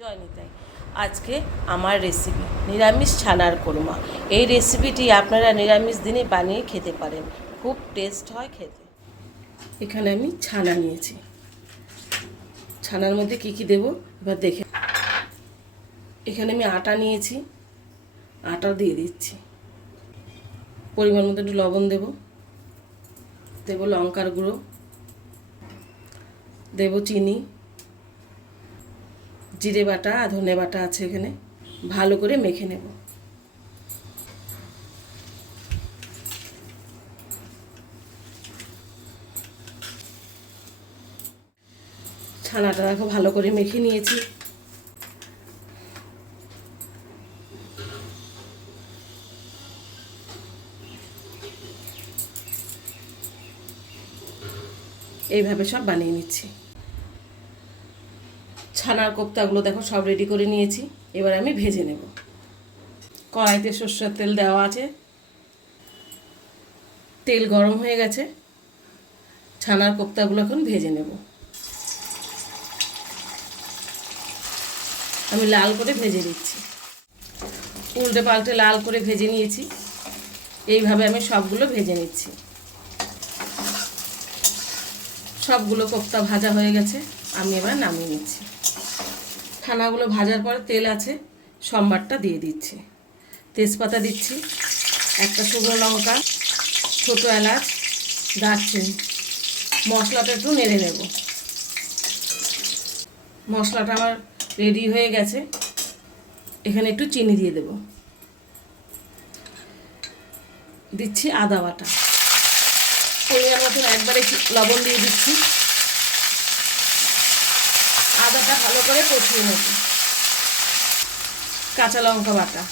জয় নিতাই। আজকে আমার রেসিপি নিরামিষ ছানার কোরমা। এই রেসিপিটি আপনারা নিরামিষ দিনে বানিয়ে খেতে পারেন, খুব টেস্ট হয় খেতে। এখানে আমি ছানা নিয়েছি। ছানার মধ্যে কি কি দেব এবার দেখে। এখানে আমি আটা নিয়েছি, আটা দিয়ে দিচ্ছি। পরিমাণ মতো একটু লবণ দেব লঙ্কার গুঁড়ো, দেব চিনি, জিরে বাটা আর ধনে বাটা আছে এখানে। ভালো করে মেখে নেব। ছানাটা দেখো ভালো করে মেখে নিয়েছি। এইভাবে সব বানিয়ে নিচ্ছি। ছানার কোপ্তাগুলো দেখো সব রেডি করে নিয়েছি। এবার আমি ভেজে নেব। কড়াইতে সরষের তেল দেওয়া আছে, তেল গরম হয়ে গেছে। ছানার কোপ্তাগুলো এখন ভেজে নেব। আমি লাল করে ভেজে দিচ্ছি। উল্টে পাল্টে লাল করে ভেজে নিয়েছি। এইভাবে আমি সবগুলো ভেজে নিচ্ছি। সবগুলো কোপ্তা ভাজা হয়ে গেছে, আমি এবার নামিয়ে নিচ্ছি। ছানাগুলো ভাজার পর তেল আছে, সম্বারটা দিয়ে দিচ্ছি। তেজপাতা দিচ্ছি, একটা শুকনো লঙ্কা, ছোটো এলাচ, দারচিনি। মশলাটা একটু নেড়ে নেব। মশলাটা আমার রেডি হয়ে গেছে। এখানে একটু চিনি দিয়ে দেব। দিচ্ছি আদা বাটা, পরিমাণ মতন একবারে লবণ দিয়ে দিচ্ছি। আদাটা ভালো করে কষিয়ে নেব। কাঁচা লঙ্কা বাটা,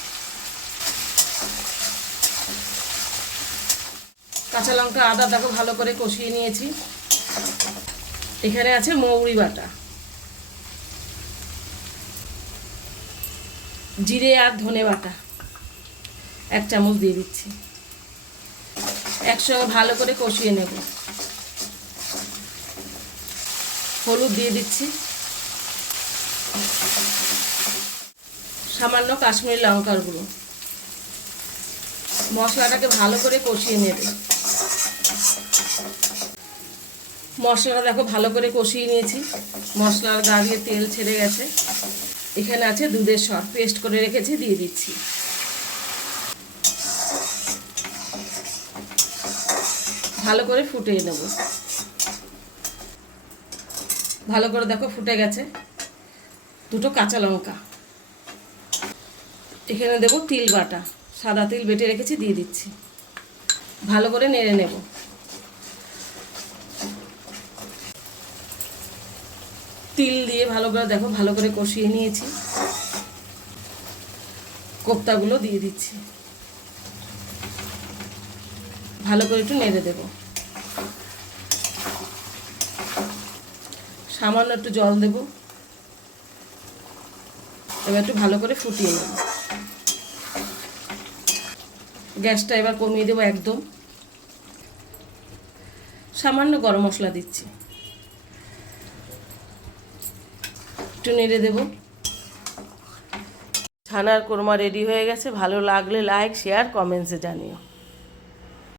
কাঁচা লঙ্কা আদাটাকে ভালো করে কষিয়ে নিয়েছি। এখানে আছে মৌরি বাটা, জিরে আর ধনে বাটা 1 চামচ দিয়ে দিচ্ছি। একসঙ্গে ভালো করে কষিয়ে নেব। হলুদ দিয়ে দিচ্ছি, সামান্য কাশ্মীরি লঙ্কার গুঁড়ো। মশলাটাকে ভালো করে কষিয়ে নেবে। মশলাটা দেখো ভালো করে কষিয়ে নিয়েছি। মশলার গা দিয়ে তেল ছেড়ে গেছে। এখানে আছে দুধের সর, পেস্ট করে রেখেছি, দিয়ে দিচ্ছি। ভালো করে ফুটিয়ে নেব। ভালো করে দেখো ফুটে গেছে। দুটো কাঁচা লঙ্কা, এখানে দেব তিল বাটা, সাদা তিল বেটে রেখেছি, দিয়ে দিচ্ছি। ভালো করে নেড়ে নেব। তিল দিয়ে ভালো করে দেখো ভালো করে কষিয়ে নিয়েছি। কোপ্তাগুলো দিয়ে দিচ্ছি। ভালো করে একটু নেড়ে দেব। সামান্য একটু জল দেব। এবার একটু ভালো করে ফুটিয়ে নেব। গ্যাসটা এবার কমিয়ে দেবো একদম। সামান্য গরম মশলা দিচ্ছি, একটু নেড়ে দেব। ছানার কোরমা রেডি হয়ে গেছে। ভালো লাগলে লাইক, শেয়ার, কমেন্টসে জানিও।